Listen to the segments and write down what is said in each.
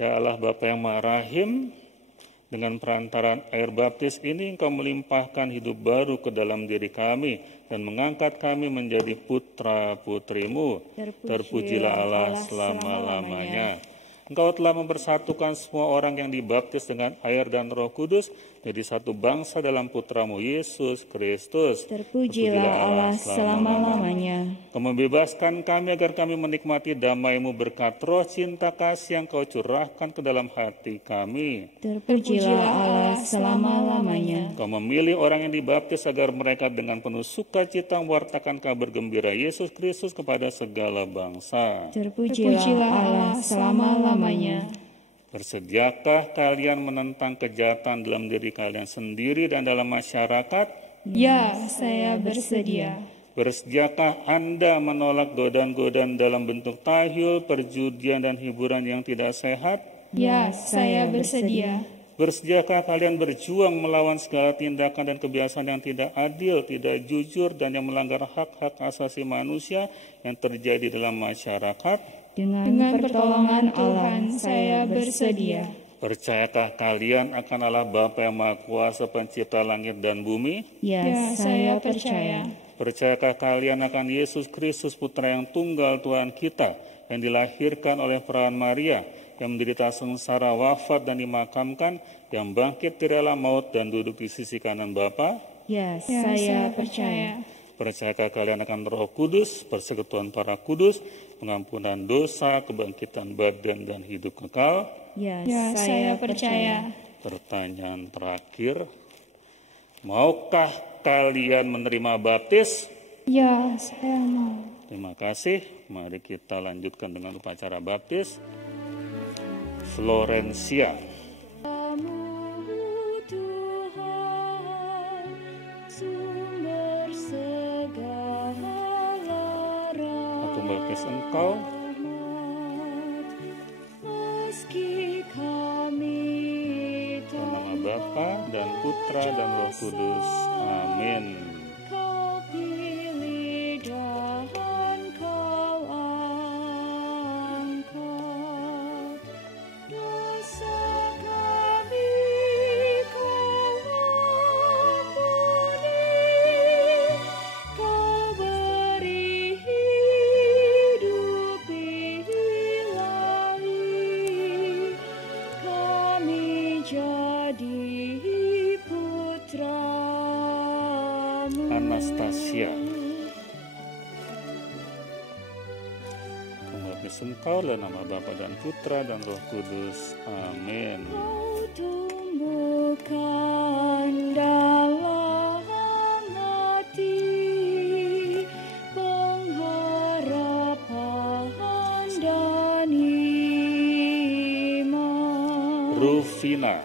Ya Allah Bapa yang Maha Rahim, dengan perantaraan air baptis ini Engkau melimpahkan hidup baru ke dalam diri kami dan mengangkat kami menjadi putra-putrimu. Terpujilah Allah selama-lamanya. Engkau telah mempersatukan semua orang yang dibaptis dengan air dan Roh Kudus menjadi satu bangsa dalam Putramu Yesus Kristus. Terpujilah Allah selama-lamanya. Kau membebaskan kami agar kami menikmati damai-Mu berkat roh cinta kasih yang Kau curahkan ke dalam hati kami. Terpujilah Allah selama-lamanya. Kau memilih orang yang dibaptis agar mereka dengan penuh sukacita mewartakan kabar gembira Yesus Kristus kepada segala bangsa. Terpujilah Allah selama-lamanya. Bersediakah kalian menentang kejahatan dalam diri kalian sendiri dan dalam masyarakat? Ya, saya bersedia. Bersediakah Anda menolak godaan-godaan dalam bentuk tahyul, perjudian, dan hiburan yang tidak sehat? Ya, saya bersedia. Bersediakah kalian berjuang melawan segala tindakan dan kebiasaan yang tidak adil, tidak jujur, dan yang melanggar hak-hak asasi manusia yang terjadi dalam masyarakat? Dengan pertolongan Tuhan, saya bersedia. Percayakah kalian akan Allah Bapa yang Maha Kuasa, Pencipta langit dan bumi? Ya, saya percaya. Percayakah kalian akan Yesus Kristus, Putra yang tunggal Tuhan kita, yang dilahirkan oleh perawan Maria, yang menderita sengsara, wafat dan dimakamkan, yang bangkit dari alam maut dan duduk di sisi kanan Bapa? Ya, saya percaya. Percayakah kalian akan Roh Kudus, persekutuan para kudus, pengampunan dosa, kebangkitan badan dan hidup kekal? Ya, saya percaya. Pertanyaan terakhir, maukah kalian menerima baptis? Ya, saya mau. Terima kasih. Mari kita lanjutkan dengan upacara baptis. Florencia. Aku baptis engkau. Dalam nama Bapa dan Putra dan Roh Kudus. Amin. Anastasia. Aku baptis engkau dalam nama Bapa dan Putra dan Roh Kudus. Amin. Tumbuhkan dalam hati pengharapan dan iman. Rufina.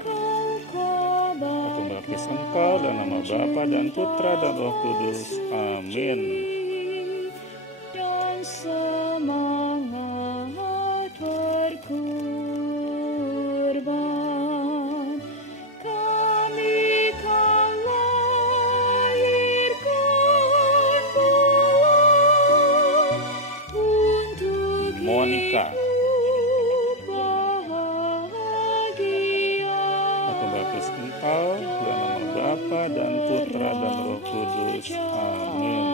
Aku baptis engkau dalam nama Bapa dan Putra dan Roh Kudus. Amin. Dan semangat berkurban, kami kan lahirkan buah untuk Monica. hidup bahagia. Aku baptis engkau dalam nama Bapa dan Putra dan Roh Kudus. Amin.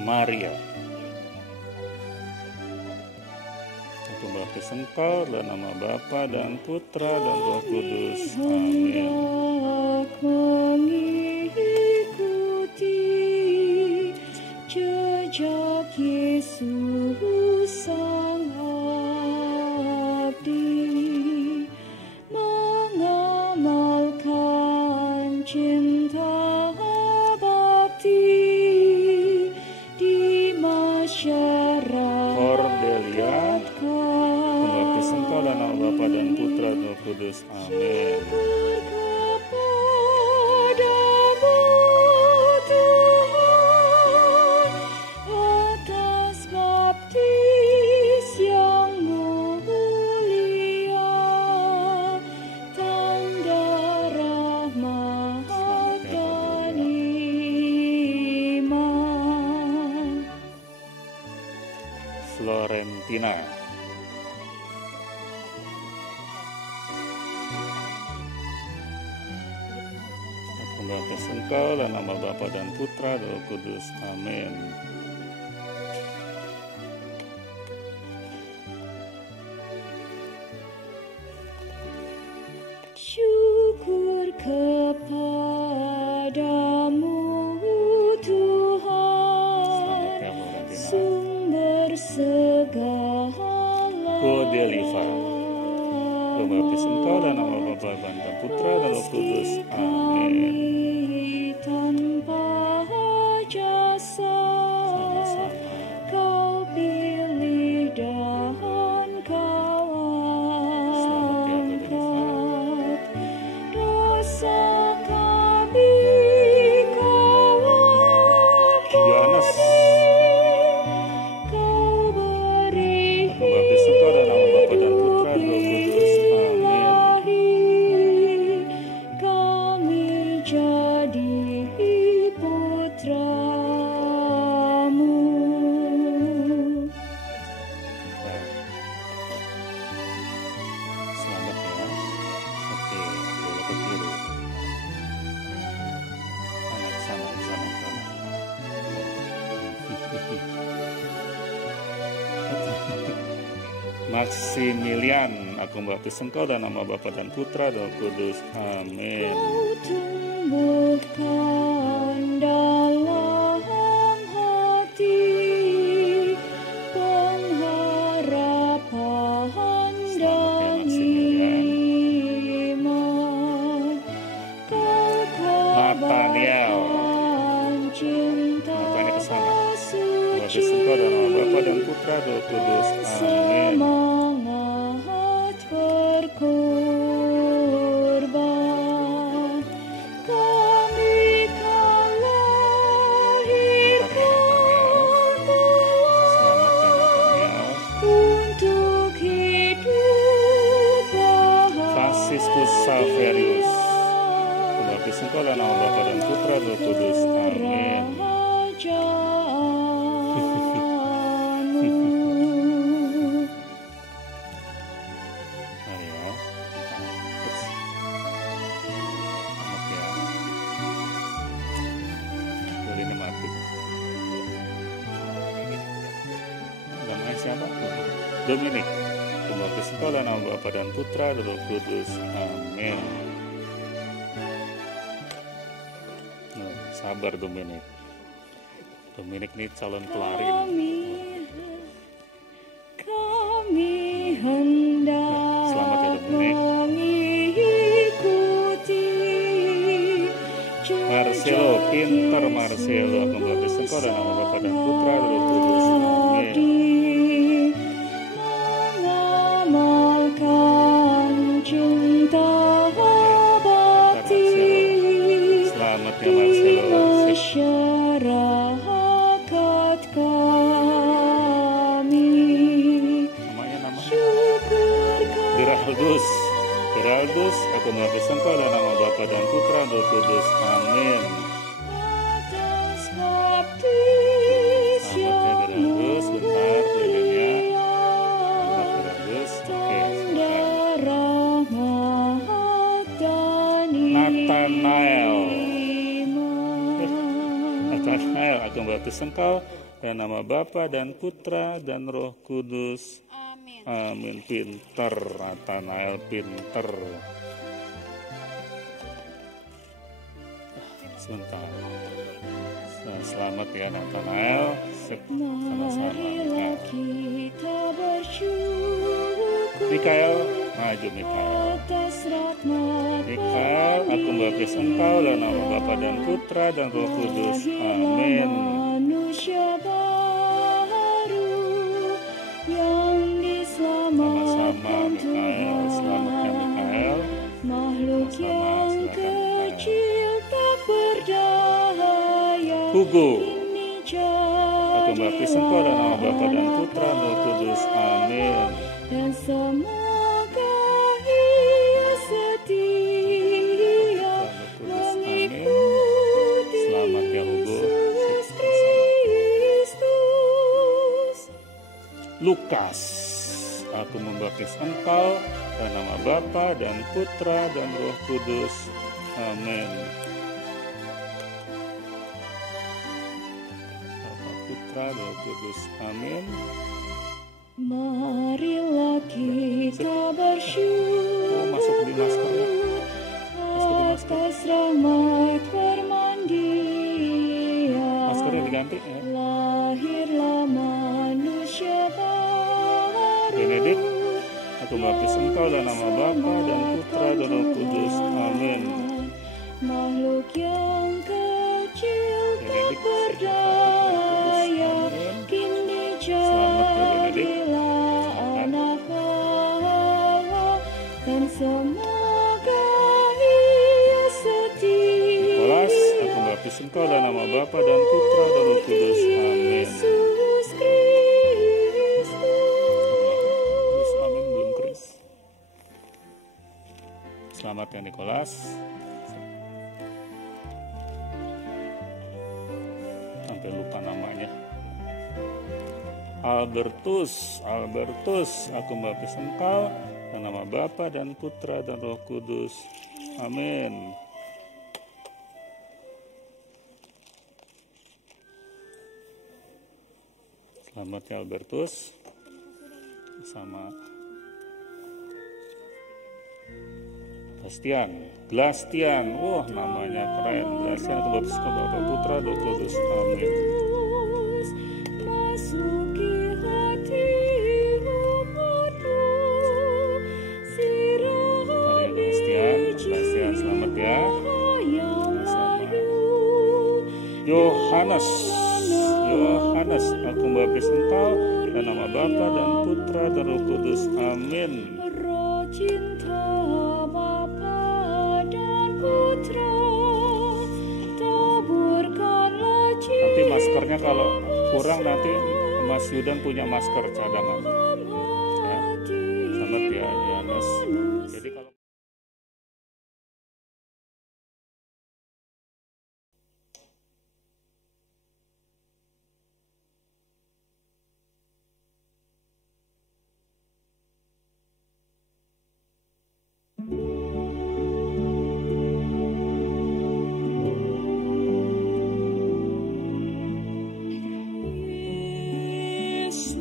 Maria. Aku baptis engkau dalam nama Bapa dan Putra dan Roh Kudus. Amin. Mengikuti jejak Yesus Sang Abdi, mengamalkan cinta bakti di masyarakat. Cordelia. Aku baptis engkau dalam nama Bapa dan Putra dan Roh Kudus. Amin. Atas baptis Florentina. Aku membaptis Engkau dalam nama Bapa dan Putra dan Roh Kudus. Amin. Syukur kepadamu Tuhan, sumber segala Kodeliva. Aku membaptis Engkau dalam nama Bapa dan Putra dan Roh Kudus. Amin. tanpa jasa Kau pilih dan Kau angkat dosa kami Kau Yohanes. ampuni Kau beri Aku membaptis Engkau dalam nama Bapa dan Putra dan Roh Kudus. Amin. kami jadi putramu. Selamat ya. Oke, boleh ke kiri. Anak sana. Maximilian, aku membaptis Engkau dalam nama Bapa dan Putra dan Roh Kudus. Amin. Kau tumbuhkan dalam hati pengharapan dan iman. Kau Nathaniel. kobarkan cinta Nathaniel ke sana. Membaptis suci. Engkau dalam nama Bapa dan Putra dan Roh Kudus. Amin. Semangat berkorban kami kan lahirkan Selamat ya Nathaniel. untuk hidup bahagia. Franciscus Saverius. Aku membaptis Engkau dalam nama Bapa dan Putra dan Roh Kudus. Amin. Kerajaanmu. Mari ya. Terus. Selamat ya. Boleh ini mati. Namanya siapa? Dominik. Aku membaptis Engkau dalam nama Bapa dan Putra dan Roh Kudus. Amin. Sabar Dominik. Dominik ini calon pelari nih. Kami hendak Selamat ya, Dominik. mengikuti Marcelo, pintar Marcelo. Aku membaptis Engkau dalam nama Bapa dan Putra dan Roh Kudus. Amin. mengamalkan cinta bakti Selamat ya di Marcelo. Sip. masyarakat kami. Namanya Syukur Geraldus. Geraldus, aku membaptis Engkau dalam nama Bapa dan Putra dan Roh Kudus. Amin. atas baptis Selamat ya yang Geraldus. Bentar, lilinnya. Selamat mulia, Geraldus. Oke, tanda sebentar. rahmat dan Nathanael. iman. Nathanael, aku membaptis Engkau dalam nama Bapa dan Putra dan Roh Kudus. Amin. Amin. Pinter, Nathanael pinter. Sebentar. Selamat ya Nathanael. Sama-sama. Marilah kita bersyukur Mikael, maju Mikael. atas rahmat Mikael, aku membaptis Engkau dalam nama Bapa dan Putra dan Roh Kudus. Amin. manusia baru yang Sama-sama diselamatkan Mikael. Selamat ya Mikael. makhluk Sama-sama, yang silakan, kecil tak berdaya Hugo, ini aku membaptis Engkau dalam nama Bapa dan Putra dan Roh Kudus. Amin. dan semoga ia setia mengikuti Selamat ya Hugo. Yesus Kristus. Lukas. Aku membaptis engkau dalam nama Bapa dan Putra dan Roh Kudus. Amin. Bapa, Putra, Roh Kudus. Amin. Marilah kita bersyukur Masuk di maskernya. atas rahmat permandian. Maskernya diganti ya. Lahirlah manusia baru. Benedikt, aku membaptis engkau dalam nama Bapa dan Putra dan Roh Kudus. Amin. Makhluk yang kecil tak Benedikt, berdaya kini jadilah anak Allah, dan semoga ia setia. Nikolas, aku membaptis engkau dalam nama Bapa dan Putra dan Roh Kudus. Amin. Yesus Kristus. Amin, belum keris. Selamat ya Nikolas. Sampai lupa namanya. Albertus, aku membaptis engkau dalam nama Bapa dan Putra dan Roh Kudus. Amin. Selamat ya Albertus. Sama Glastian. Wah, namanya keren. Glastian, aku membaptis engkau Bapa, Putra, Roh Kudus. Amin. Masuki hati umatmu, sirah Glastian, selamat ya. yang layu. Yohanes, aku membaptis engkau dalam nama Bapa dan Putra dan Roh Kudus. Amin. Roh cinta Bapa dan Putra, taburkanlah cinta. Nanti maskernya kalau kurang nanti Mas Yudan punya masker cadangan. Ya. Selamat ya Yohanes. Jadi kalau Yesus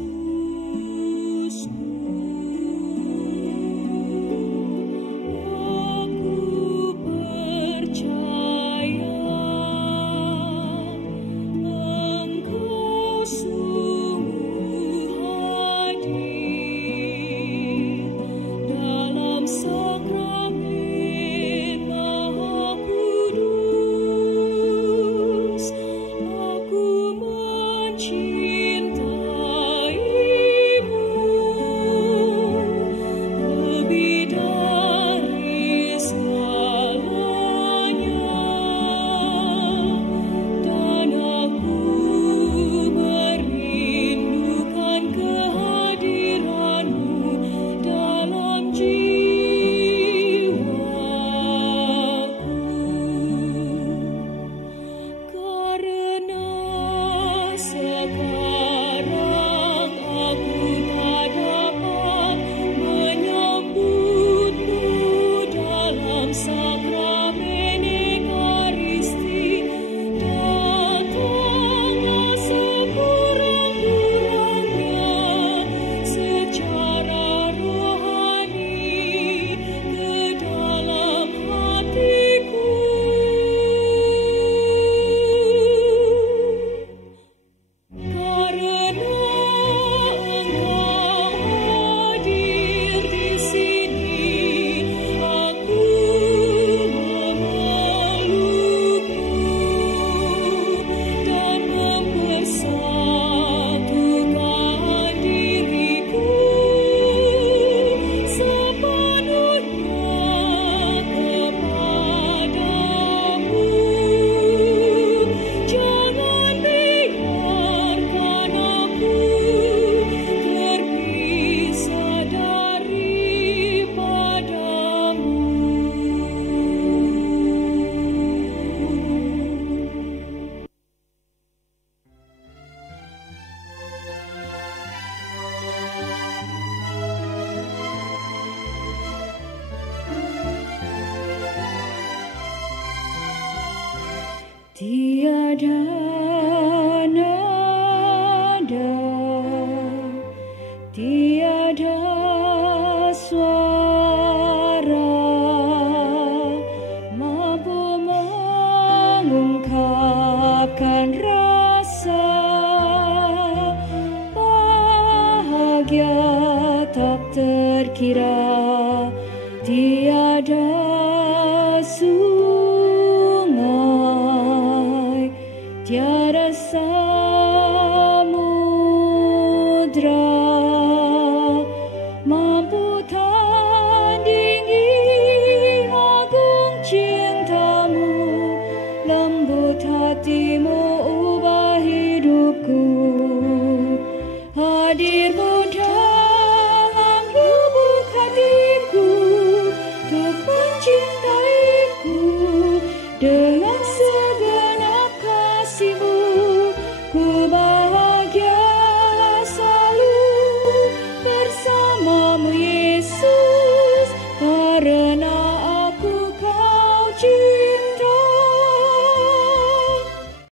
tiada nada, tiada suara mampu mengungkapkan rasa bahagia tak terkira. Tiada sungai, tiada samudra mampu tandingi agung cintamu, lembut hatimu.